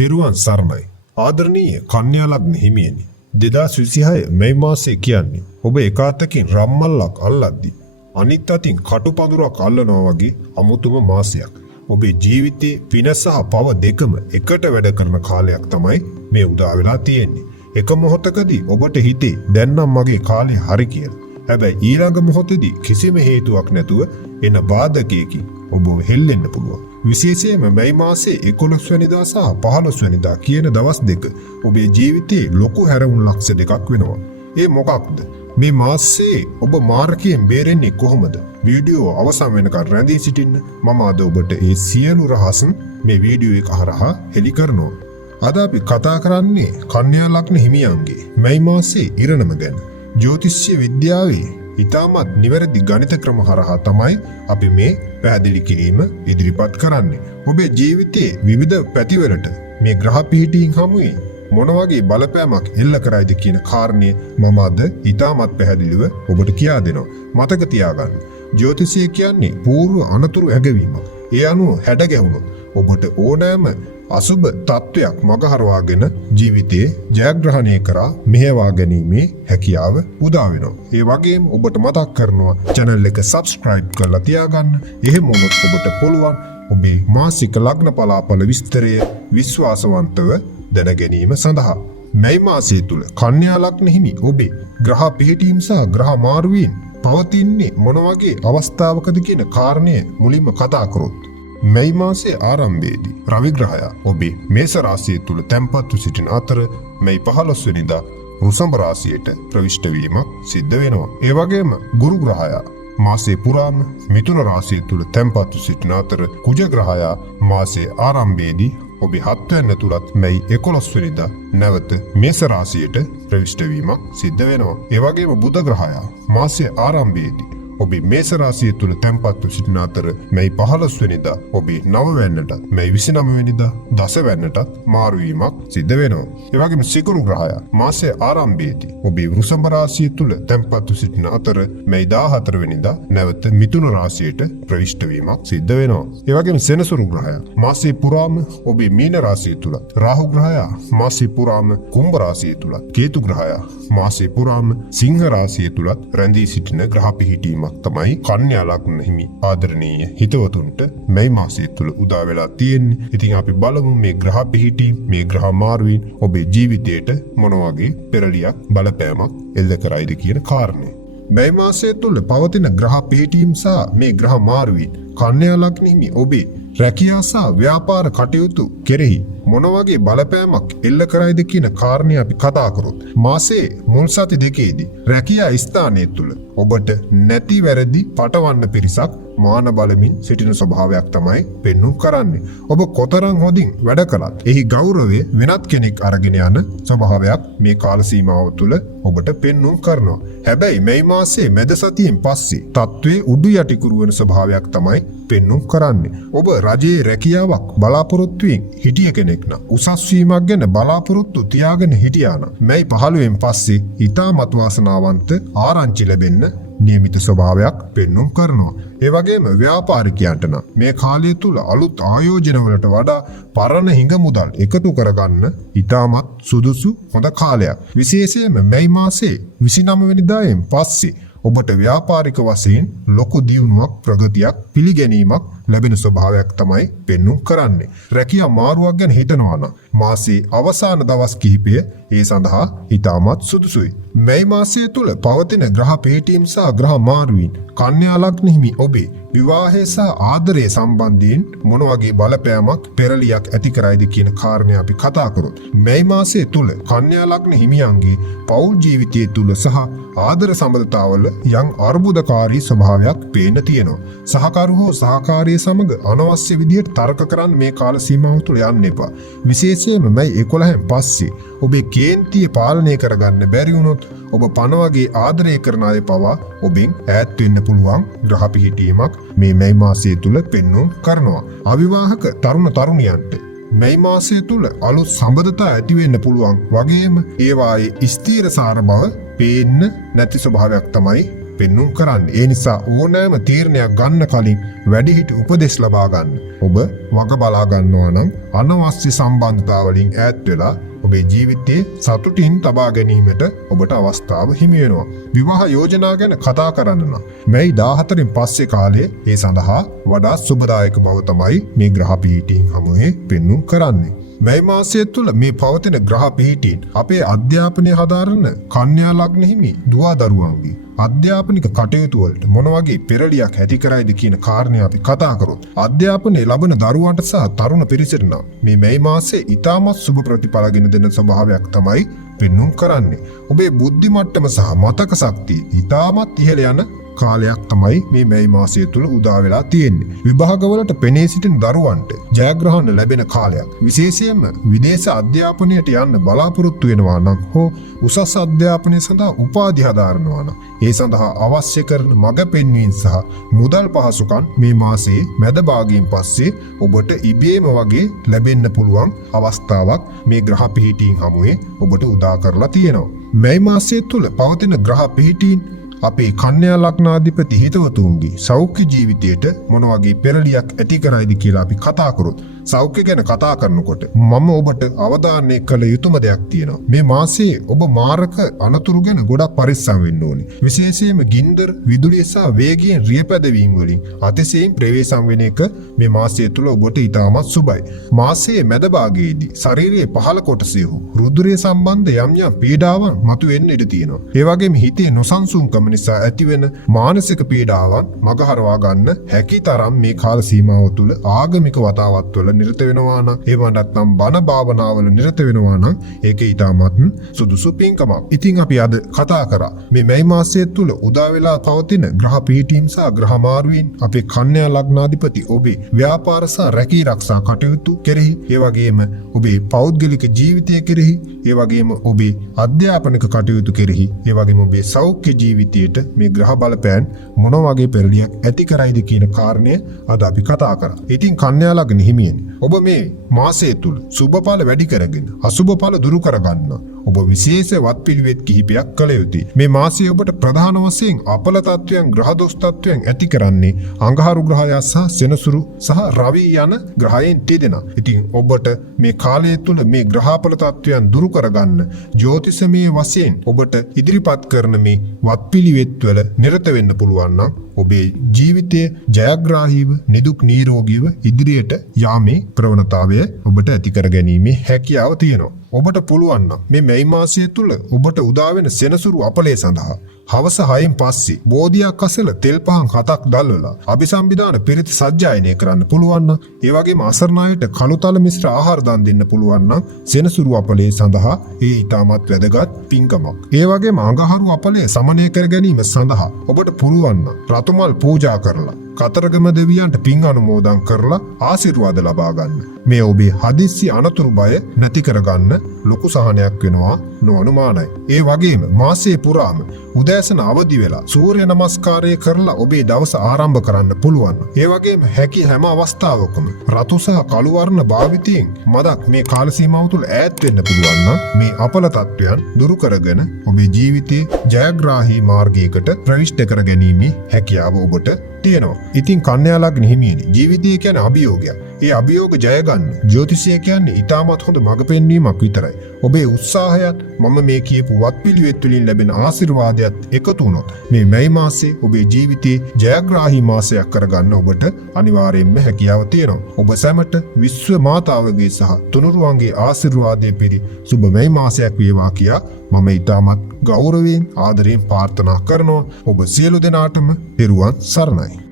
තෙරුවන් සරණයි. ආදරණීය කන්‍යා ලග්න හිමියනි. 2026 මැයි මාසයේ කියන්නේ ඔබ එකාතකින් රම්මල්ලක් අල්ලද්දී අනිත් අතින් කටුපඳුරක් අල්ලනවා වගේ අමුතුම මාසයක්. ඔබේ ජීවිතයේ පින සහ පව දෙකම එකට වැඩ කරන කාලයක් තමයි මේ උදා වෙලා තියෙන්නේ. එක මොහොතකදී ඔබට හිතේ දැන් නම් මගේ කාලය හරි කියලා. හැබැයි ඊළඟ මොහොතේදී කිසිම හේතුවක් නැතුව එන බාධකයකින් ඔබ හෙල්ලෙන්න පුළුවන්. විශේෂයෙන්ම මැයි මාසයේ 11 වෙනිදා සහ 15 වෙනිදා කියන දවස් දෙක ඔබේ ජීවිතයේ ලොකු හැරවුම් ලක්ෂ දෙකක් වෙනවා. ඒ මොකක්ද? මේ මාසයේ ඔබ මාර්ගයෙන් බේරෙන්නේ කොහොමද? වීඩියෝ අවසන් වෙනකන් රැඳී සිටින්න. මම අද ඔබට ඒ සියලු රහස් මේ වීඩියෝ එක හරහා හෙළි කරනවා. අද අපි කතා කරන්නේ කන්‍යා ලග්න හිමියන්ගේ මැයි මාසයේ ඉරණම ගැන. ජ්‍යොතිෂ්‍ය විද්‍යාවේ ඉතාමත් නිවැරදි ගණිත ක්‍රම හරහා තමයි අපි මේ පැහැදිලි කිරීම ඉදිරිපත් කරන්නේ. ඔබේ ජීවිතයේ විවිධ පැතිවලට මේ ග්‍රහ පිහිටීම් හමුවේ මොන වගේ බලපෑමක් එල්ල කරයිද කියන කාරණය මම අද ඉතාමත් පැහැදිලිව ඔබට කියා දෙනවා. මතක තියාගන්න. ජ්‍යොතිෂය කියන්නේ පූර්ව අනතුරු ඇගවීමක්. ඒ අනුව හැඩ ගැහුණොත් ඔබට ඕනෑම අසුබ තත්වයක් මගහරවාගෙන ජීවිතයේ ජයග්‍රහණය කරා මෙහෙවා ගැනීමේ හැකියාව උදා වෙනවා. ඒ වගේම ඔබට මතක් කරනවා channel එක subscribe කරලා තියාගන්න. එහෙම වුණොත් ඔබට පුළුවන් ඔබේ මාසික ලග්න පලාඵල විස්තරය විශ්වාසවන්තව දැන ගැනීම සඳහා. මැයි මාසය තුල කන්‍යා ලග්න හිමි ඔබේ ග්‍රහ පිහිටීම් සහ ග්‍රහ මාරුවීම් පවතින්නේ මොන වගේ අවස්ථාවකද කියන කාරණය මුලින්ම කතා කරොත්. මැයි මාසයේ ආරම්භයේදී රවි ග්‍රහයා ඔබේ මේෂ රාශිය තුල තැන්පත්ව සිටින අතර මැයි 15 වෙනිදා වෘෂභ රාශියට ප්‍රවිෂ්ඨ වීමක් සිද්ධ වෙනවා. ඒ වගේම ගුරු ග්‍රහයා මාසයේ පුරාම මිථුන රාශිය තුල තැන්පත්ව සිටින අතර කුජ ග්‍රහයා මාසයේ ආරම්භයේදී ඔබේ 7 වෙනි තුලත් මැයි 11 වෙනිදා නැවත මේෂ රාශියට ප්‍රවිෂ්ඨ වීමක් සිද්ධ වෙනවා. ඒ වගේම බුධ ග්‍රහයා මාසයේ ආරම්භයේදී ඔබේ මේෂ රාශිය තුල තැන්පත්ව සිටින අතර මැයි 15 වෙනිදා ඔබේ 9 වෙනිදාට මැයි 29 වෙනිදා දස වෙනිදාට මාරු වීමක් සිද්ධ වෙනවා. ඒ වගේම සිකුරු ග්‍රහයා මාසයේ ආරම්භයේදී ඔබේ වෘෂභ රාශිය තුල තැන්පත්ව සිටින අතර මැයි 14 වෙනිදා නැවත මිථුන රාශියට ප්‍රවිෂ්ඨ වීමක් සිද්ධ වෙනවා. ඒ වගේම සෙනසුරු ග්‍රහයා මාසයේ පුරාම ඔබේ මීන රාශිය තුල, රාහු ග්‍රහයා මාසයේ පුරාම කුම්භ රාශිය තුල, කේතු ග්‍රහයා මාසයේ පුරාම සිංහ රාශිය තුල රැඳී සිටින ග්‍රහ පිහිටීමක් තමයි කන්‍යා ලග්න හිමි ආදරණීය හිතවතුන්ට මැයි මාසය තුල උදා වෙලා තියෙන්නේ. ඉතින් අපි බලමු මේ ග්‍රහ පිහිටීම්, මේ ග්‍රහ මාරුවීම් ඔබේ ජීවිතයට මොන වගේ පෙරලියක් බලපෑමක් එල්ල කරයිද කියන කාරණය. මැයි මාසය තුල පවතින ග්‍රහ පිහිටීම් සහ මේ ග්‍රහ මාරුවීම් කන්‍යා ලග්න හිමි ඔබේ රැකියා සහ ව්‍යාපාර කටයුතු කෙරෙහි මොන වගේ බලපෑමක් එල්ල කරයිද කියන කාරණය අපි කතා කරොත් මාසයේ මුල් සති දෙකේදී රැකියා ස්ථානයේ තුල ඔබට නැති වැරදි පටවන්න පිරිසක් මාන බලමින් සිටින ස්වභාවයක් තමයි පෙන්වුම් කරන්නේ. ඔබ කොතරම් හොඳින් වැඩ කළත් එහි ගෞරවය වෙනත් කෙනෙක් අරගෙන යන ස්වභාවයක් මේ කාල සීමාව තුළ ඔබට පෙන්වුම් කරනවා. හැබැයි මේ මාසයේ මැද සතියෙන් පස්සේ තත්ත්වයේ උඩු යටි කුරුවන ස්වභාවයක් තමයි පෙන්වුම් කරන්නේ. ඔබ රජයේ රැකියාවක් බලාපොරොත්තුෙන් හිටිය කෙනෙක් නම් උසස් වීමක් ගැන බලාපොරොත්තු තියාගෙන හිටියා නම් මැයි 15න් පස්සේ ඉතාමත් වාසනාවන්ත ආරංචි ලැබෙන්න නියමිත ස්වභාවයක් පෙන්වුම් කරනවා. ඒ වගේම ව්‍යාපාරිකයන්ට නම් මේ කාලය තුල අලුත් ආයෝජනවලට වඩා පරණ හිඟ මුදල් එකතු කරගන්න ඉතාමත් සුදුසු හොඳ කාලයක්. විශේෂයෙන්ම මැයි මාසයේ 29 වෙනිදායෙන් පස්සේ ඔබට ව්‍යාපාරික වශයෙන් ලොකු දියුණුවක්, ප්‍රගතියක්, පිළිගැනීමක් ලැබෙන ස්වභාවයක් තමයි පෙන්වුම් කරන්නේ. රැකියා මාරුවක් ගැන හිතනවා නම් මාසයේ අවසාන දවස් කිහිපය ඒ සඳහා ඉතාමත් සුදුසුයි. මැයි මාසය තුල පවතින ග්‍රහ පිහිටීම් සහ ග්‍රහ මාරුවීම් කන්‍යා ලග්න හිමි ඔබේ විවාහය සහ ආදරය සම්බන්ධයෙන් මොන වගේ බලපෑමක් පෙරලියක් ඇති කරයිද කියන කාරණය අපි කතා කරොත් මැයි මාසය තුල කන්‍යා ලග්න හිමියන්ගේ පෞල් ජීවිතය තුල සහ ආදර සම්බන්ධතාවල යම් අර්බුදකාරී ස්වභාවයක් පේන්න තියෙනවා. සහකරු හෝ සහකාරිය සමග අනවශ්‍ය විදිහට තර්ක කරන්න මේ කාල සීමාව තුළ යන්න එපා. විශේෂයෙන්ම මැයි 11න් පස්සේ ඔබේ කේන්තිය පාලනය කරගන්න බැරි වුණොත් ඔබ පණ වගේ ආදරය කරන අය පවා ඔබෙන් ඈත් වෙන්න පුළුවන් ග්‍රහ පිහිටීමක් මේ මැයි මාසය තුල පෙන්වුම් කරනවා. අවිවාහක තරුණ තරුණියන්ට මැයි මාසය තුල අලුත් සම්බන්ධතා ඇති වෙන්න පුළුවන් වගේම ඒවායේ ස්ථීරසාර බව පේන්න නැති ස්වභාවයක් තමයි පෙන්නුම් කරන්නේ. ඒ නිසා ඕනෑම තීරණයක් ගන්න කලින් වැඩිහිටි උපදෙස් ලබා ගන්න. ඔබ වග බලා ගන්නවා නම් අනවශ්‍ය සම්බන්ධතා වලින් ඈත් වෙලා ඔබේ ජීවිතයේ සතුටින් තබා ගැනීමට ඔබට අවස්ථාව හිමි වෙනවා. විවාහ යෝජනා ගැන කතා කරන්න නම් මැයි 14න් පස්සේ කාලයේ ඒ සඳහා වඩා සුබදායක බව තමයි මේ ග්‍රහ පීඨීන් හමුවේ පෙන්නුම් කරන්නේ. මැයි මාසය තුළ මේ පවතින ග්‍රහ පිහිටීන් අපේ අධ්‍යාපනය හදාරන කන්‍යා ලග්න හිමි දුවා දරුවන්ගේ අධ්‍යාපනික කටයුතු වලට මොන වගේ පෙරලියක් ඇති කරයිද කියන කාරණේ අපි කතා කරොත් අධ්‍යාපනයේ ලබන දරුවන්ට සහ තරුණ පිරිසට නම් මේ මැයි මාසයේ ඉතාමත් සුබ ප්‍රතිඵලගෙන දෙන ස්වභාවයක් තමයි පෙන්වුම් කරන්නේ. ඔබේ බුද්ධි මට්ටම සහ මතක ශක්තිය ඉතාමත් ඉහළ යන කාලයක් තමයි මේ මැයි මාසය තුළ උදා වෙලා තියෙන්නේ. විභාගවලට පෙනී සිටින දරුවන්ට ජයග්‍රහණ ලැබෙන කාලයක්. විශේෂයෙන්ම විදේශ අධ්‍යාපනයට යන්න බලාපොරොත්තු වෙනවා නම් හෝ උසස් අධ්‍යාපනය සඳහා උපාධි හදාරනවා නම් ඒ සඳහා අවශ්‍ය කරන මඟ පෙන්වීම සහ මුදල් පහසුකම් මේ මාසයේ මැද භාගයෙන් පස්සේ ඔබට ඉබේම වගේ ලැබෙන්න පුළුවන් අවස්ථාවක් මේ ග්‍රහ පිහිටීන් හමුවේ ඔබට උදා කරලා තියෙනවා. මැයි මාසය තුළ පවතින ග්‍රහ පිහිටීන් අපේ කන්‍යා ලග්නාධිපති හිතවතුන්ගේ සෞඛ්‍ය ජීවිතයට මොන වගේ පෙරලියක් ඇති කරයිද කියලා අපි කතා කරොත් සෞඛ්‍ය ගැන කතා කරනකොට මම ඔබට අවධානය කළ යුතුම දෙයක් තියෙනවා. මේ මාසයේ ඔබ මාරක අනතුරු ගැන ගොඩක් පරිස්සම් වෙන්න ඕනේ. විශේෂයෙන්ම ගින්දර, විදුලිය සහ වේගයෙන් රියපැදවීම වලින් අතිශයින් ප්‍රවේශම් වෙන එක මේ මාසය තුල ඔබට ඉතාමත් සුබයි. මාසයේ මැද භාගයේදී ශරීරයේ පහළ කොටසේ රුධිරය සම්බන්ධ යම් යම් පීඩාවන් මතුවෙන්න ඉඩ තියෙනවා. ඒ වගේම හිතේ නොසන්සුන්කම නිසා ඇතිවෙන මානසික පීඩාවන් මගහරවා ගන්න හැකි තරම් මේ කාල සීමාව තුළ ආගමික වතාවත් වල නිරත වෙනවා නම් එහෙම නැත්නම් බණ භාවනාවල නිරත වෙනවා නම් ඒක ඊටමත් සුදුසු පින්කමක්. ඉතින් අපි අද කතා කරා මේ මැයි මාසය තුළ උදා වෙලා පවතින ග්‍රහ පිහිටීම් සහ ග්‍රහ මාරුවෙන් අපේ කන්‍යා ලග්නාධිපති ඔබේ ව්‍යාපාර සහ රැකී ආරක්ෂා කටයුතු කෙරෙහි, ඒ වගේම ඔබේ පෞද්ගලික ජීවිතය කෙරෙහි, ඒ වගේම ඔබේ අධ්‍යාපනික කටයුතු කෙරෙහි, ඒ වගේම ඔබේ සෞඛ්‍ය ජීවිතයට මේ ග්‍රහ බලපෑම් මොන වගේ පෙරලියක් ඇති කරයිද කියන කාරණය අද අපි කතා කරා. ඉතින් කන්‍යා ලග්න හිමියනි, ඔබ මේ මාසය තුල සුබඵල වැඩි කරගෙන අසුබඵල දුරු කරගන්න ඔබ විශේෂ වත්පිළිවෙත් කිහිපයක් කළ යුතුයි. මේ මාසය ඔබට ප්‍රධාන වශයෙන් අපල තත්වයන්, ග්‍රහ දොස් තත්වයන් ඇති කරන්නේ අඟහරු ග්‍රහය සහ සෙනසුරු සහ රවි යන ග්‍රහයන් තිදෙනා. ඉතින් ඔබට මේ කාලය තුල මේ ග්‍රහපල තත්වයන් දුරු කරගන්න ජ්‍යොතිෂමය වශයෙන් ඔබට ඉදිරිපත් කරන මේ වත්පිළිවෙත් වල නිරත වෙන්න පුළුවන් නම් ඔබේ ජීවිතයේ ජයග්‍රාහීව නිදුක් නිරෝගීව ඉදිරියට යාමේ ප්‍රවණතාවය ඔබට ඇති කර ගැනීමේ හැකියාව තියෙනවා. ඔබට පුළුවන් නම් මේ මැයි මාසය තුල ඔබට උදා වෙන සෙනසුරු අපලේ සඳහා හවස 6න් පස්සේ බෝධියක් අසල තෙල් පහන් 7ක් දැල්වලා අභිසම්විධාන පිරිත සජ්ජායනය කරන්න පුළුවන් නම්, ඒ වගේම අසරණයට කළුතල මිශ්‍ර ආහාර දන් දෙන්න පුළුවන් නම් සෙනසුරු අපලේ සඳහා ඒ ඊටමත් වැදගත් පින්කමක්. ඒ වගේම අඟහරු අපලේ සමනය කර ගැනීම සඳහා ඔබට පුළුවන් නම් රතුමල් පූජා කරලා කතරගම දෙවියන්ට පින් අනුමෝදන් කරලා ආශිර්වාද ලබා ගන්න. මේ ඔබේ හදිස්සි අනතුරු බය නැති කරගන්න ලොකු සහනයක් වෙනවා නොඅනුමානයි. ඒ වගේම මාසයේ පුරාම උදෑසන අවදි වෙලා සූර්ය නමස්කාරය කරලා ඔබේ දවස ආරම්භ කරන්න පුළුවන්. ඒ වගේම හැකි හැම අවස්ථාවකම රතු සහ කළු වර්ණ භාවිතයෙන් මදක් මේ කාල සීමාව තුළ ඈත් වෙන්න පුළුවන් නම් මේ අපල තත්වයන් දුරු කරගෙන ඔබේ ජීවිතයේ ජයග්‍රාහී මාර්ගයකට ප්‍රවිෂ්ඨ කර ගැනීමේ හැකියාව ඔබට තියෙනවා. ඉතින් කන්‍යා ලග්න හිමියනි, ජීවිතය කියන්නේ අභියෝගයක්. ඒ අභියෝග ජය ගන්න ජ්‍යොතිෂය කියන්නේ ඊටමත් හොඳ මඟ පෙන්වීමක් විතරයි. ඔබේ උත්සාහයත් මම මේ කියපු වත්පිළිවෙත් වලින් ලැබෙන ආශිර්වාදයත් එකතු වුණොත් මේ මැයි මාසයේ ඔබේ ජීවිතයේ ජයග්‍රාහී මාසයක් කරගන්න ඔබට අනිවාර්යයෙන්ම හැකියාව තියෙනවා. ඔබ සැමට විශ්ව මාතාවගේ සහ තුනුරුවන්ගේ ආශිර්වාදයේ පිරි සුබ මැයි මාසයක් වේවා කියා මම ඊටමත් ගෞරවයෙන් ආදරයෙන් ප්‍රාර්ථනා කරනවා. ඔබ සියලු දෙනාටම පෙරුවන් සරණයි.